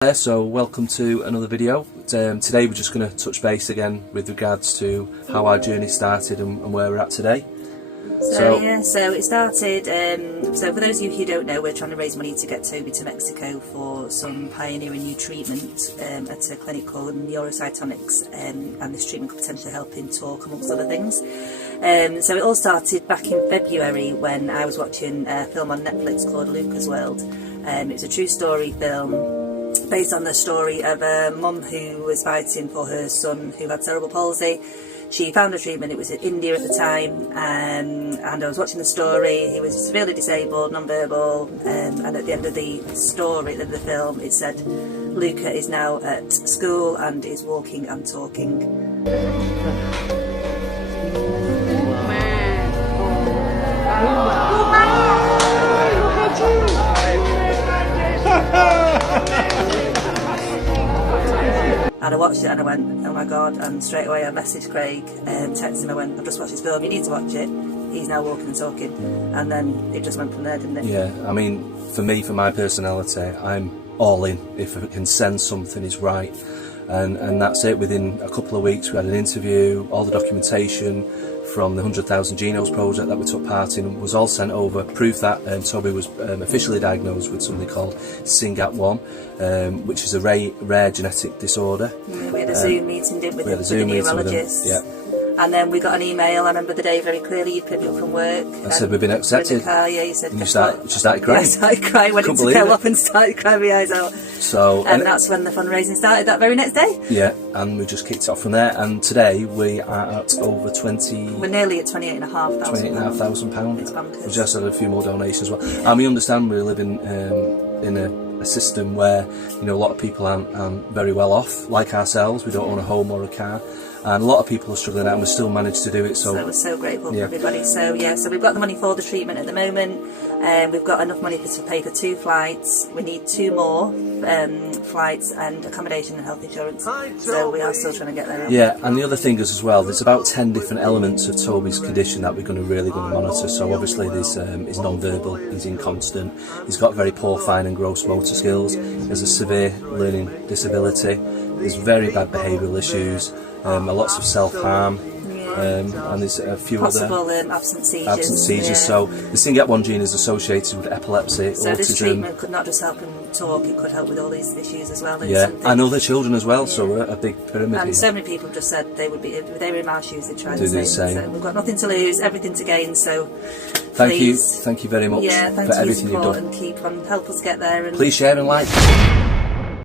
So welcome to another video. Today we're just going to touch base again with regards to how our journey started and where we're at today. So it started, so for those of you who don't know, we're trying to raise money to get Toby to Mexico for some pioneering new treatment at a clinic called Neurocytonics, and this treatment could potentially help him talk amongst other things. So it all started back in February when I was watching a film on Netflix called Luccas World. It was a true story film based on the story of a mum who was fighting for her son who had cerebral palsy. She found a treatment, it was in India at the time, and I was watching the story. He was severely disabled, non-verbal, and at the end of the story, of the film, it said Lucca is now at school and is walking and talking. And I watched it and I went, oh my god, and straight away I messaged Craig and texted him. I went, I've just watched this film, you need to watch it. He's now walking and talking. And then it just went from there, didn't it? Yeah, I mean, for me, for my personality, I'm all in if I can sense something is right. And that's it. Within a couple of weeks we had an interview, all the documentation from the 100,000 Genomes project that we took part in was all sent over, proof that Toby was officially diagnosed with something called SYNGAP1, which is a rare genetic disorder. Yeah, we had a Zoom meeting, didn't we? We had a Zoom meeting with him, yeah. And then we got an email, I remember the day very clearly, you picked me up from work. I said, we've been accepted. Car, yeah, you said, and you started crying. Yeah, I started crying, went into go up and started crying my eyes out. So, and that's when the fundraising started, that very next day. Yeah, and we just kicked off from there, and today we are at over 20... We're nearly at £28,500. £28,500. It's bonkers. We just had a few more donations as well. And we understand we're living in a system where, you know, a lot of people aren't very well off, like ourselves. We don't own a home or a car. And a lot of people are struggling out and we still managed to do it. So we're so grateful for everybody. So yeah, so we've got the money for the treatment at the moment. We've got enough money to pay for 2 flights. We need 2 more flights and accommodation and health insurance. So we are still trying to get there. Yeah, and the other thing is as well, there's about 10 different elements of Toby's condition that we're really going to monitor. So obviously there's he's non-verbal, he's inconstant, he's got very poor fine and gross motor skills, he has a severe learning disability, there's very bad behavioural issues, lots of self-harm, and there's a few possible other absent seizures. Yeah. So the SYNGAP1 gene is associated with epilepsy, so autism. This treatment could not just help him talk, it could help with all these issues as well. Yeah, and other children as well, so we're a big pyramid. And here. so many people just said they would be, if they were in my shoes, they'd try do the same. So we've got nothing to lose, everything to gain, so thank you very much for everything you've done. And keep on, help us get there. And please share and like.